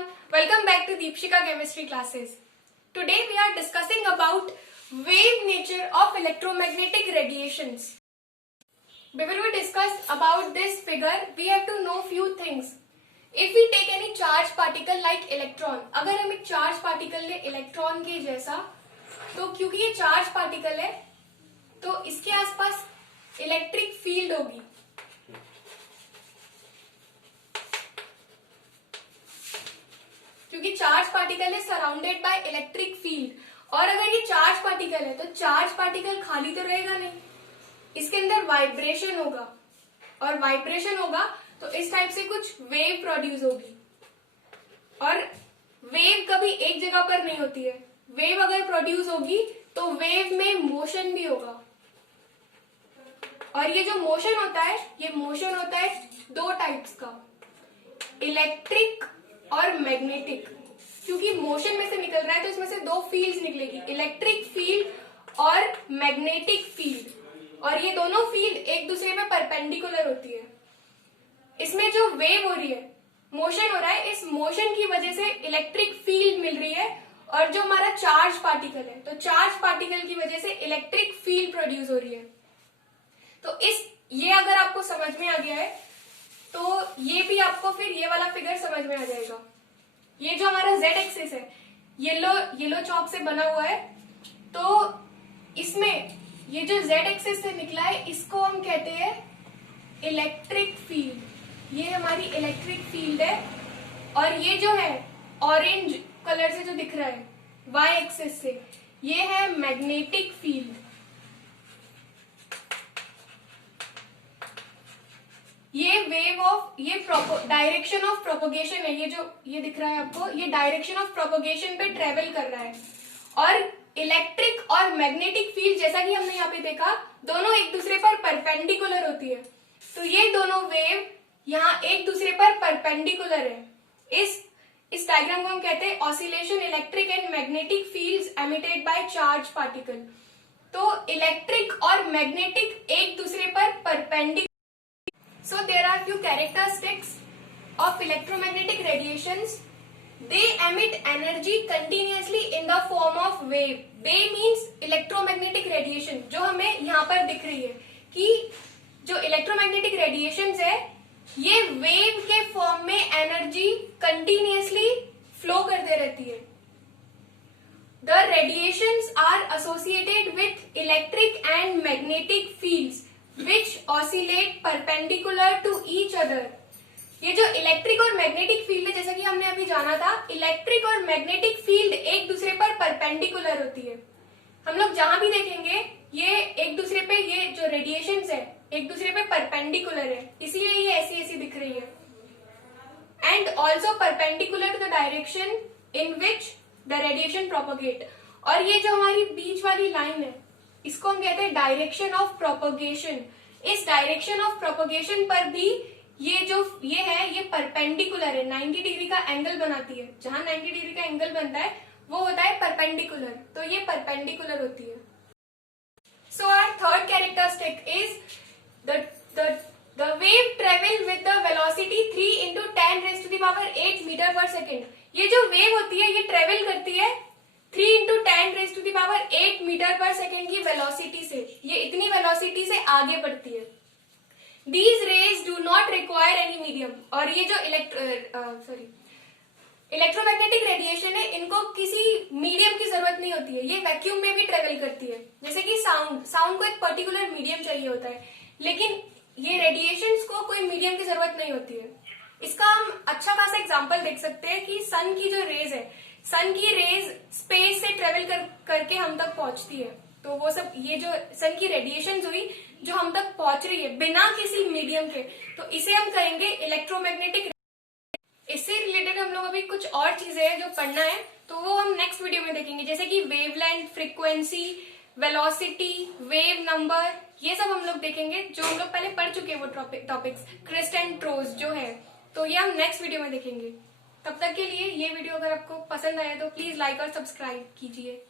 everyone, welcome back to Deepshika Chemistry classes. Today we are discussing about wave nature of electromagnetic radiations. Before we discuss about this figure, we have to know few things. If we take any charged particle like electron, अगर हम एक charged particle ले electron के जैसा, तो क्योंकि ये charged particle है, तो इसके आसपास इलेक्ट्रिक फील्ड होगी. क्योंकि चार्ज पार्टिकल है सराउंडेड बाय इलेक्ट्रिक फील्ड. और अगर ये चार्ज पार्टिकल है तो चार्ज पार्टिकल खाली तो रहेगा नहीं, इसके अंदर वाइब्रेशन होगा. और वाइब्रेशन होगा तो इस टाइप से कुछ वेव प्रोड्यूस होगी. और वेव कभी एक जगह पर नहीं होती है. वेव अगर प्रोड्यूस होगी तो वेव में मोशन भी होगा. और ये जो मोशन होता है, ये मोशन होता है दो टाइप्स का, इलेक्ट्रिक और मैग्नेटिक. क्योंकि मोशन में से निकल रहा है तो इसमें से दो फील्ड्स निकलेगी, इलेक्ट्रिक फील्ड और मैग्नेटिक फील्ड. और ये दोनों फील्ड एक दूसरे में परपेंडिकुलर होती है. इसमें जो वेव हो रही है, मोशन हो रहा है, इस मोशन की वजह से इलेक्ट्रिक फील्ड मिल रही है. और जो हमारा चार्ज पार्टिकल है, तो चार्ज पार्टिकल की वजह से इलेक्ट्रिक फील्ड प्रोड्यूस हो रही है. तो ये अगर आपको समझ में आ गया है तो ये भी आपको फिर ये वाला फिगर समझ में आ जाएगा. ये जो हमारा z एक्सिस है, येलो चौक से बना हुआ है, तो इसमें ये जो z एक्सिस से निकला है, इसको हम कहते हैं इलेक्ट्रिक फील्ड. ये हमारी इलेक्ट्रिक फील्ड है. और ये जो है ऑरेंज कलर से जो दिख रहा है y एक्सिस से, ये है मैग्नेटिक फील्ड. ये वेव ऑफ, ये डायरेक्शन ऑफ प्रोपोगेशन है. ये दिख रहा है आपको, ये डायरेक्शन ऑफ प्रोपोगेशन पे ट्रेवल कर रहा है. और इलेक्ट्रिक और मैग्नेटिक फील्ड, जैसा कि हमने यहाँ पे देखा, दोनों एक दूसरे पर परपेंडिकुलर होती है. तो ये दोनों वेव यहाँ एक दूसरे पर परपेंडिकुलर है. इस डायग्राम को हम कहते हैं oscillation electric and magnetic fields emitted by charge particle. तो इलेक्ट्रिक और मैग्नेटिक एक दूसरे पर perpendicular. So there are few characteristics of electromagnetic radiations. They emit energy continuously in the form of wave. Wave means electromagnetic radiation, जो हमें यहाँ पर दिख रही है कि जो electromagnetic radiations है, ये wave के फॉर्म में एनर्जी कंटिन्यूअसली फ्लो करते रहती है. The radiations are associated with electric and magnetic fields which oscillate perpendicular to each other. ये जो इलेक्ट्रिक और मैग्नेटिक फील्ड है, जैसा कि हमने अभी जाना था, इलेक्ट्रिक और मैग्नेटिक फील्ड एक दूसरे पर परपेंडिकुलर होती है. हम लोग जहां भी देखेंगे ये एक दूसरे पे, ये जो रेडिएशंस है एक दूसरे पे परपेंडिकुलर है, इसलिए ये ऐसी ऐसी दिख रही है. And also perpendicular to the direction in which the radiation propagate. और ये जो हमारी बीच वाली लाइन है, इसको हम कहते हैं डायरेक्शन ऑफ प्रोपोगेशन. इस डायरेक्शन ऑफ प्रोपोगेशन पर भी ये है, ये परपेंडिकुलर है, 90 डिग्री का एंगल बनाती है. जहां 90 डिग्री का एंगल बनता है वो होता है परपेंडिकुलर. तो ये परपेंडिकुलर होती है. So our third characteristic is the wave travel with the velocity 3 into 10 raised to the power 8 metre per second. ये जो वेव होती है ये ट्रेवल करती है 3 into 10 raised to the power 8 metre per second की वेलोसिटी से. ये इतनी वेलोसिटी से आगे बढ़ती है. These rays do not require any medium. और ये जो इलेक्ट्रोमैग्नेटिक रेडिएशन है, इनको किसी मीडियम की जरूरत नहीं होती है. ये वैक्यूम में भी ट्रेवल करती है. जैसे कि साउंड को एक पर्टिकुलर मीडियम चाहिए होता है, लेकिन ये रेडिएशंस को कोई मीडियम की जरूरत नहीं होती है. इसका हम अच्छा खासा एग्जाम्पल देख सकते हैं कि सन की जो रेज है, सन की रेज स्पेस से ट्रेवल करके हम तक पहुंचती है. तो वो सब, ये जो सन की रेडिएशन हुई जो हम तक पहुंच रही है बिना किसी मीडियम के, तो इसे हम कहेंगे इलेक्ट्रोमैग्नेटिक. इससे रिलेटेड हम लोग अभी कुछ और चीजें हैं जो पढ़ना है, तो वो हम नेक्स्ट वीडियो में देखेंगे. जैसे कि wavelength, frequency, velocity, wave number, ये सब हम लोग देखेंगे जो हम लोग पहले पढ़ चुके हैं. वो टॉपिक्स क्रिस्ट एंड ट्रोज जो है, तो ये हम नेक्स्ट वीडियो में देखेंगे. तब तक के लिए ये वीडियो अगर आपको पसंद आया तो प्लीज लाइक और सब्सक्राइब कीजिए.